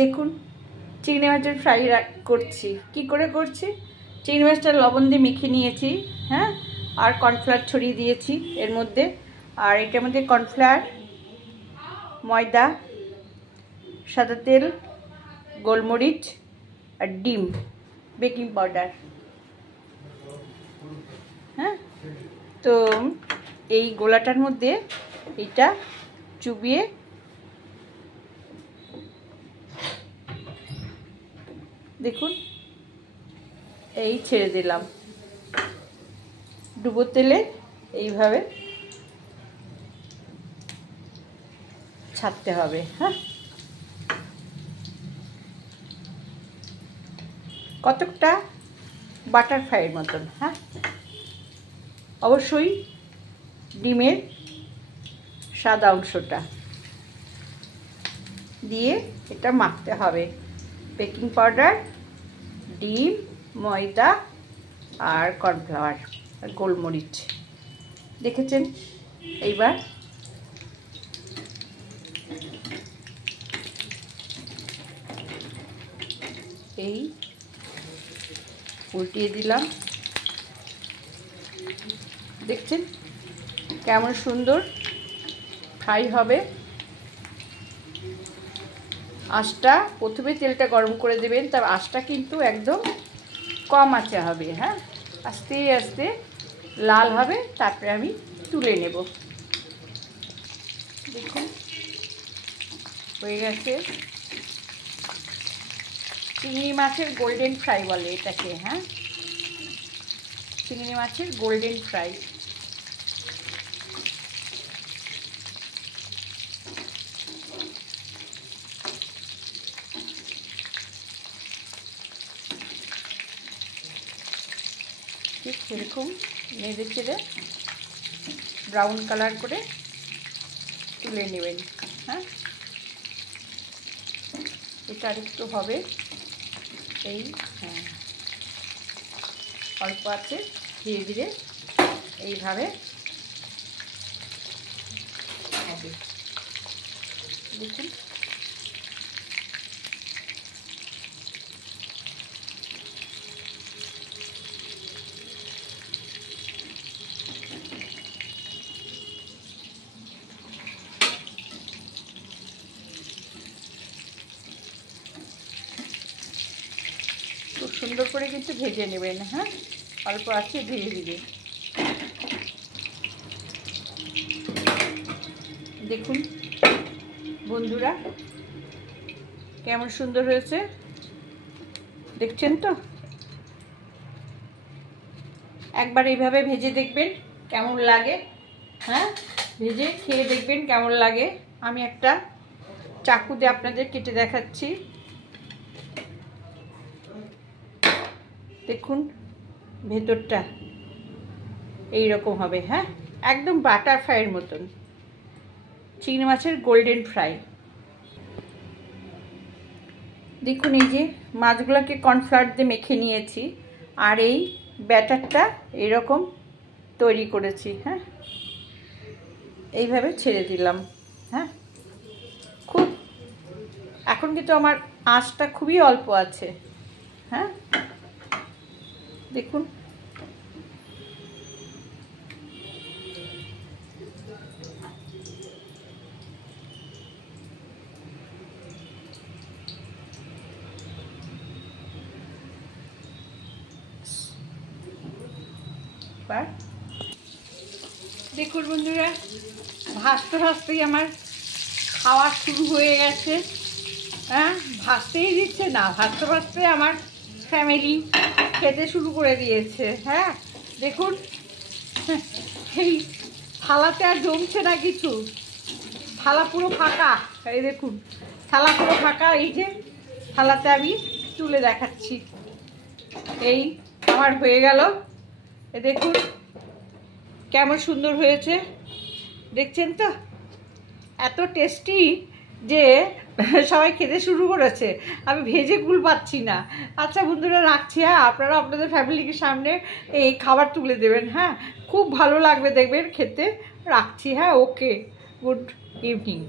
দেখুন চিংড়ি মাছের ফ্রাই করছি। কি করে করছি? চিংড়ি মাছটা লবণ দিয়ে মেখে নিয়েছি, হ্যাঁ, আর কর্নফ্লাওয়ার ছড়িয়ে দিয়েছি এর মধ্যে। আর এটার মধ্যে কর্নফ্লাওয়ার, ময়দা, সাদা তেল, গোলমরিচ আর ডিম, বেকিং পাউডার। হ্যাঁ, তো এই গোলাটার মধ্যে এটা চুবিয়ে দেখুন এই ছেড়ে দিলাম ডুবো তেলে। এইভাবে ছাড়তে হবে। হ্যাঁ, কতকটা বাটারফ্লাইয়ের মতন। হ্যাঁ, অবশ্যই ডিমের সাদা অংশটা দিয়ে এটা মাখতে হবে। বেকিং পাউডার, ডিম, ময়দা আর কর্নফ্লাওয়ার আর গোলমরিচ। দেখেছেন? এইবার এই উল্টিয়ে দিলাম। দেখছেন কেমন সুন্দর ফ্রাই হবে। আঁচটা প্রথমে তেলটা গরম করে দেবেন, তার আঁচটা কিন্তু একদম কম আঁচে হবে। হ্যাঁ, আস্তে আস্তে লাল হবে, তারপরে আমি তুলে নেব। দেখুন হয়ে গেছে। চিংড়ি মাছের গোল্ডেন ফ্রাই বলে এটাকে। হ্যাঁ, চিংড়ি মাছের গোল্ডেন ফ্রাই। ঠিক সেরকম নেড়ে চেড়ে ব্রাউন কালার করে তুলে নেবেন। হ্যাঁ, এটা আরেকটু হবে। এই হ্যাঁ, অল্প আছে, ধীরে ধীরে এইভাবে হবে। দেখুন খুব সুন্দর করে কিন্তু ভেজে নেবেন। হ্যাঁ, অল্প আছে, ধীরে ধীরে। দেখুন বন্ধুরা কেমন সুন্দর হয়েছে, দেখছেন তো? একবার এইভাবে ভেজে দেখবেন কেমন লাগে। হ্যাঁ, ভেজে খেয়ে দেখবেন কেমন লাগে। আমি একটা চাকু দিয়ে আপনাদের কেটে দেখাচ্ছি। দেখুন ভেতরটা এই রকম হবে। হ্যাঁ, একদম বাটারফ্লাইয়ের মতন চিংড়ি মাছের গোল্ডেন ফ্রাই। দেখুন এই যে মাছগুলোকে কর্নফ্লাওয়ার দিয়ে মেখে নিয়েছি, আর এই ব্যাটারটা এরকম তৈরি করেছি। হ্যাঁ, এইভাবে ছেড়ে দিলাম। হ্যাঁ, খুব এখন কিন্তু আমার আঁচটা খুবই অল্প আছে। হ্যাঁ, দেখুন দেখুন বন্ধুরা ভাজতে ভাজতেই আমার খাওয়া শুরু হয়ে গেছে। হ্যাঁ, ভাজতেই দিচ্ছে না, ভাজতে ভাজতে আমার ফ্যামিলি খেতে শুরু করে দিয়েছে। হ্যাঁ, দেখুন এই থালাতে আর জমছে না কিছু, থালা পুরো ফাঁকা। এই দেখুন থালা পুরো ফাঁকা। এই যে থালাতে আমি তুলে দেখাচ্ছি। এই আমার হয়ে গেল। দেখুন কেমন সুন্দর হয়েছে, দেখছেন তো? এত টেস্টি যে সবাই খেতে শুরু করেছে, আমি ভেজে কুল পাচ্ছি না। আচ্ছা বন্ধুরা রাখছি। হ্যাঁ, আপনারা আপনাদের ফ্যামিলিকে সামনে এই খাবার তুলে দেবেন। হ্যাঁ, খুব ভালো লাগবে দেখবেন খেতে। রাখছি। হ্যাঁ, ওকে, গুড ইভিনিং।